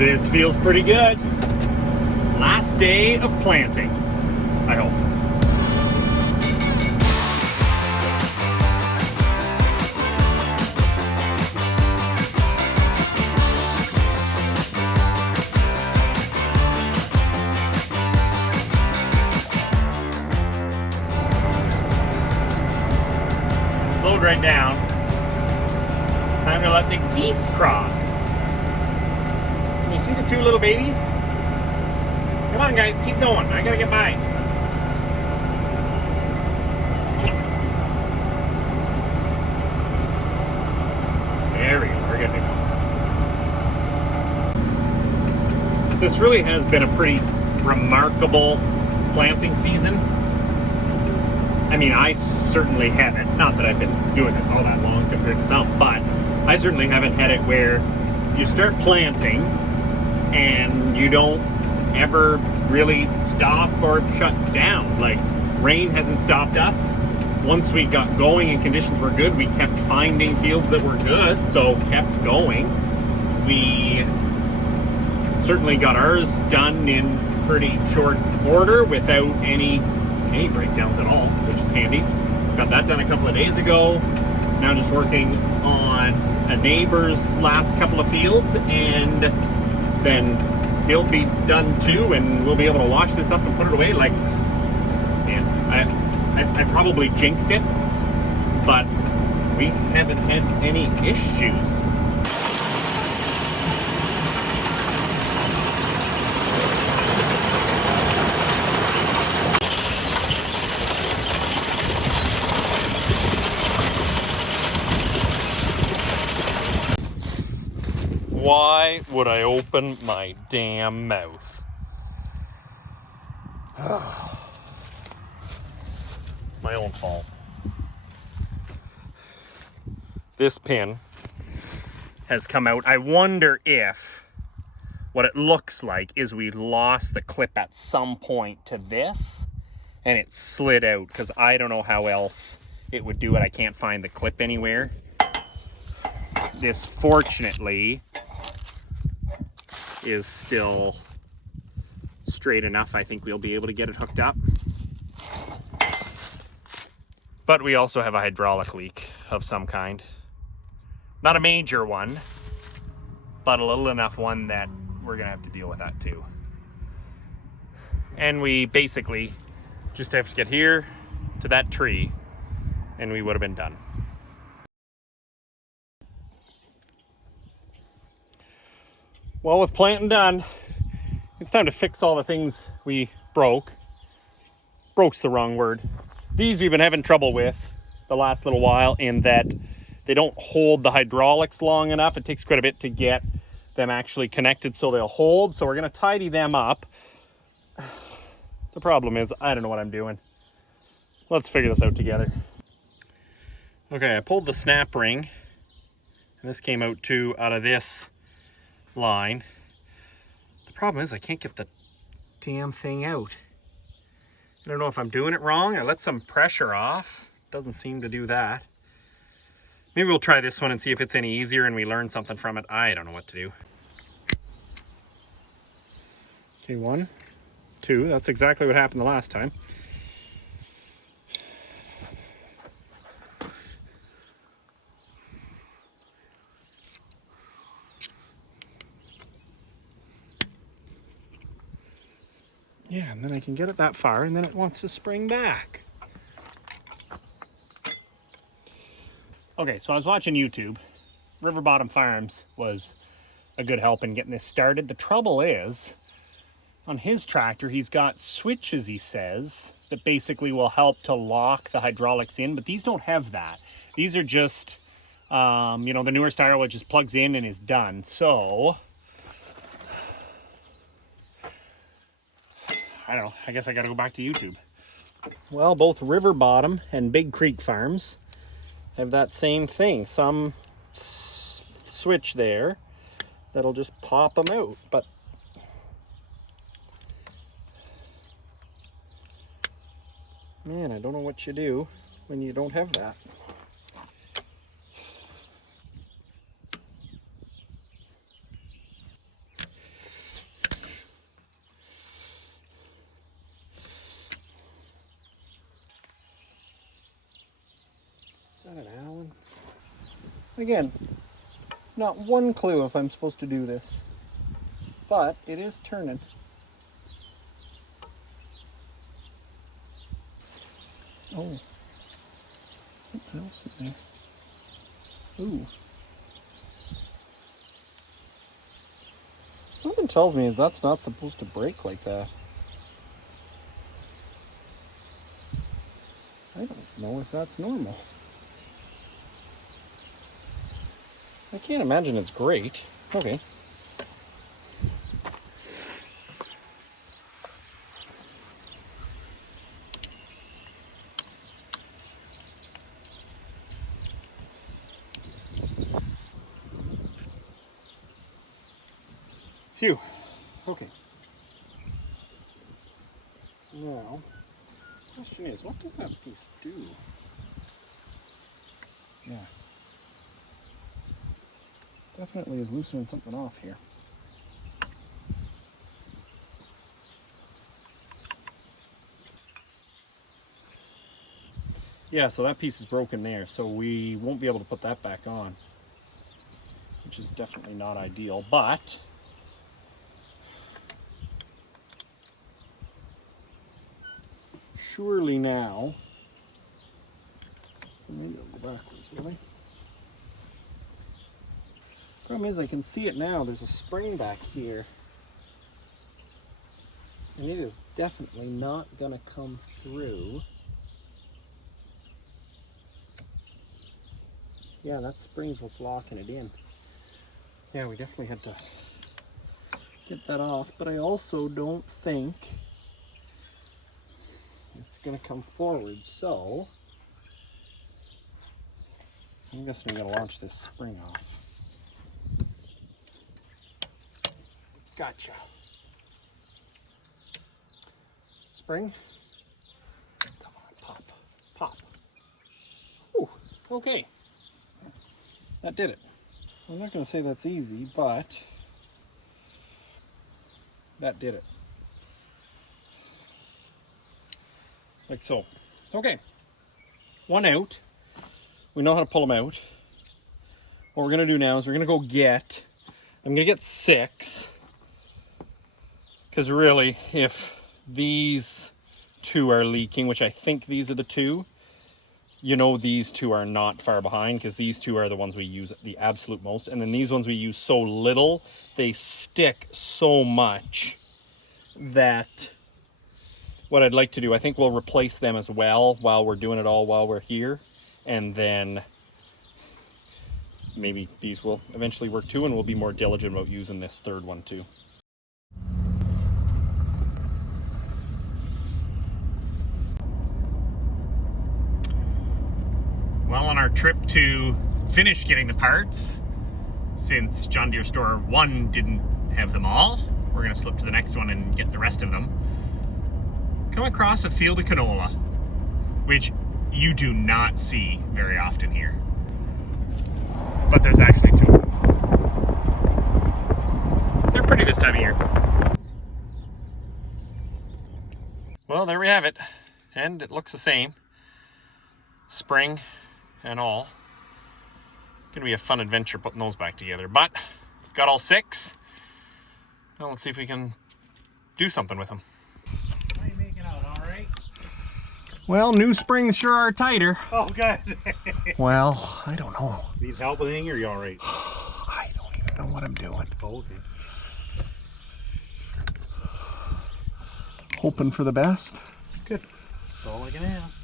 This feels pretty good. Last day of planting, I hope. Slowed right down. Time to let the geese cross. Can you see the two little babies? Come on, guys, keep going. I gotta get by. There we go. We're good to go. This really has been a pretty remarkable planting season. I mean, I certainly haven't, not that I've been doing this all that long compared to some, but I certainly haven't had it where you start planting and you don't ever really stop or shut down. Like, rain hasn't stopped us. Once we got going and conditions were good, we kept finding fields that were good, so kept going. We certainly got ours done in pretty short order without any breakdowns at all, which is handy. Got that done a couple of days ago. Now just working on a neighbor's last couple of fields, and then he'll be done too, and we'll be able to wash this up and put it away. Like, man, I probably jinxed it, but we haven't had any issues. Why would I open my damn mouth? It's my own fault. This pin has come out. I wonder if what it looks like is we lost the clip at some point to this and it slid out, because I don't know how else it would do it. I can't find the clip anywhere. This, fortunately, is still straight enough. I think we'll be able to get it hooked up. But we also have a hydraulic leak of some kind. Not a major one, but a little enough one that we're gonna have to deal with that too. And we basically just have to get here to that tree and we would have been done. Well, with planting done, it's time to fix all the things we broke. Broke's the wrong word. These we've been having trouble with the last little while in that they don't hold the hydraulics long enough. It takes quite a bit to get them actually connected so they'll hold. So we're gonna tidy them up. The problem is, I don't know what I'm doing. Let's figure this out together. Okay, I pulled the snap ring, and this came out too out of this line. The problem is I can't get the damn thing out. I don't know if I'm doing it wrong. I let some pressure off. Doesn't seem to do that. Maybe we'll try this one and see if it's any easier and we learn something from it. I don't know what to do. Okay, 1, 2. That's exactly what happened the last time. Yeah, and then I can get it that far, and then it wants to spring back. Okay, so I was watching YouTube. River Bottom Farms was a good help in getting this started. The trouble is, on his tractor, he's got switches, he says, that basically will help to lock the hydraulics in, but these don't have that. These are just, you know, the newer style which just plugs in and is done. So I don't know, I guess I gotta go back to YouTube. Well, both River Bottom and Big Creek Farms have that same thing. Some switch there that'll just pop them out, but man, I don't know what you do when you don't have that. that an Allen? Again, not one clue if I'm supposed to do this, but it is turning. Oh, something else in there. Ooh. Something tells me that's not supposed to break like that. I don't know if that's normal. I can't imagine it's great. Okay. Phew. Okay. Now, the question is, what does that piece do? Yeah. Definitely is loosening something off here. Yeah, so that piece is broken there, so we won't be able to put that back on, which is definitely not ideal, but surely now, maybe I'll go backwards, will I? Problem is I can see it now, there's a spring back here, and it is definitely not gonna come through. Yeah, that spring's what's locking it in. Yeah, we definitely had to get that off, but I also don't think it's gonna come forward, so I'm guessing I'm gonna launch this spring off. Gotcha. Spring. Come on, pop, pop. Ooh, okay. That did it. I'm not gonna say that's easy, but that did it. Like so. Okay. One out. We know how to pull them out. What we're gonna do now is we're gonna go get, I'm gonna get 6. Because really, if these 2 are leaking, which I think these are the 2, you know these 2 are not far behind, because these 2 are the ones we use the absolute most. And then these ones we use so little, they stick so much that what I'd like to do, I think we'll replace them as well while we're doing it all while we're here. And then maybe these will eventually work too, and we'll be more diligent about using this 3rd one too. Well, on our trip to finish getting the parts, since John Deere Store 1 didn't have them all, we're going to slip to the next one and get the rest of them. Come across a field of canola, which you do not see very often here. But there's actually 2. They're pretty this time of year. Well, there we have it. And it looks the same. Spring and all. Gonna be a fun adventure putting those back together, but got all 6. Now let's see if we can do something with them. How are you making out, all right? Well, new springs sure are tighter. Oh, good. Well, I don't know. Need help with anything, or are you all right? I don't even know what I'm doing. Oh, okay. Hoping for the best. Good. That's all I can ask.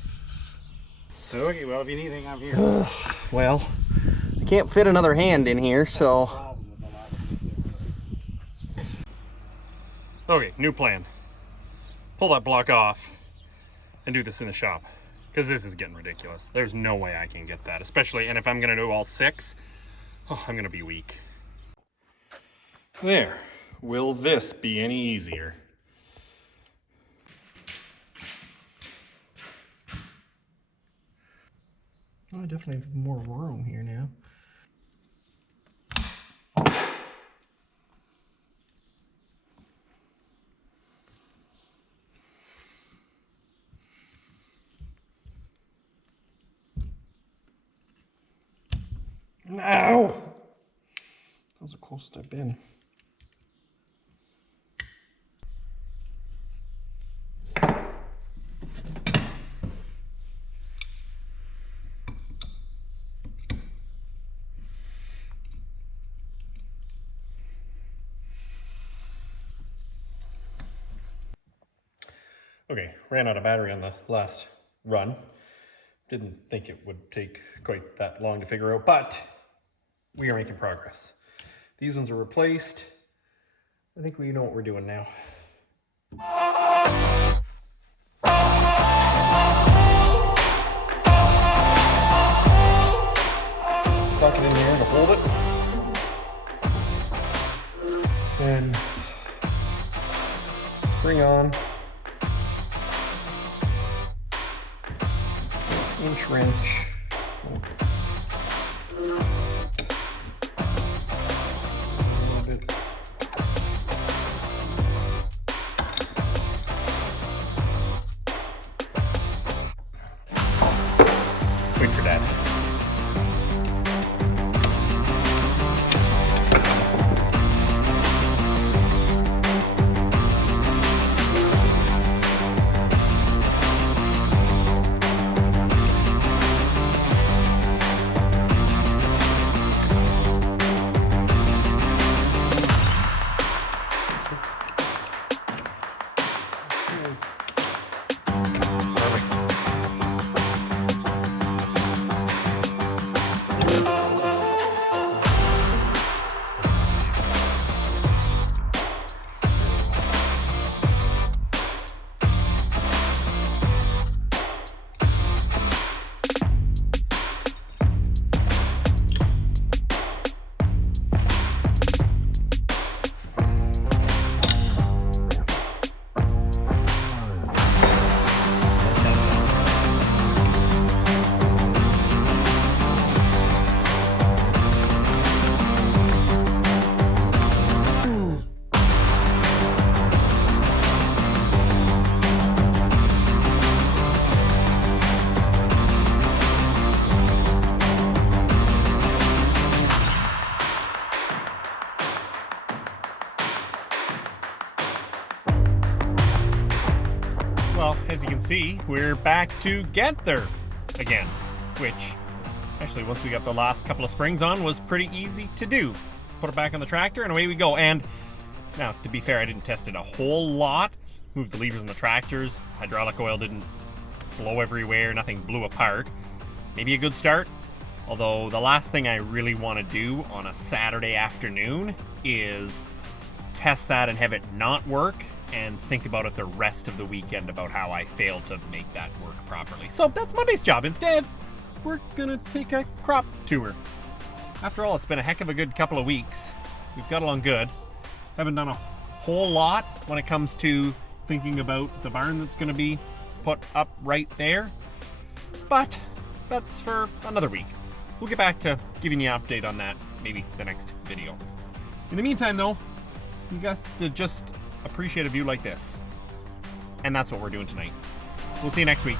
Okay, well, if you need anything, I'm here. Well, I can't fit another hand in here, so... Okay, new plan. Pull that block off and do this in the shop, because this is getting ridiculous. There's no way I can get that, especially, and if I'm gonna do all 6, oh, I'm gonna be weak. There. Will this be any easier? I definitely have more room here now. Ow! That was the closest I've been. Okay, ran out of battery on the last run. Didn't think it would take quite that long to figure out, but we are making progress. These ones are replaced. I think we know what we're doing now. Socket in there to hold it. Then spring on. Inch wrench. Wait for that. Well, as you can see, we're back together again, which actually, once we got the last couple of springs on, was pretty easy to do. Put it back on the tractor and away we go. And now, to be fair, I didn't test it a whole lot. Moved the levers on the tractors. Hydraulic oil didn't blow everywhere. Nothing blew apart. Maybe a good start. Although the last thing I really want to do on a Saturday afternoon is test that and have it not work and think about it the rest of the weekend about how I failed to make that work properly. So that's Monday's job. Instead, we're gonna take a crop tour. After all, it's been a heck of a good couple of weeks. We've got along good. Haven't done a whole lot when it comes to thinking about the barn that's gonna be put up right there. But that's for another week. We'll get back to giving you an update on that maybe the next video. In the meantime though, you guys just appreciate a view like this. And that's what we're doing tonight. We'll see you next week.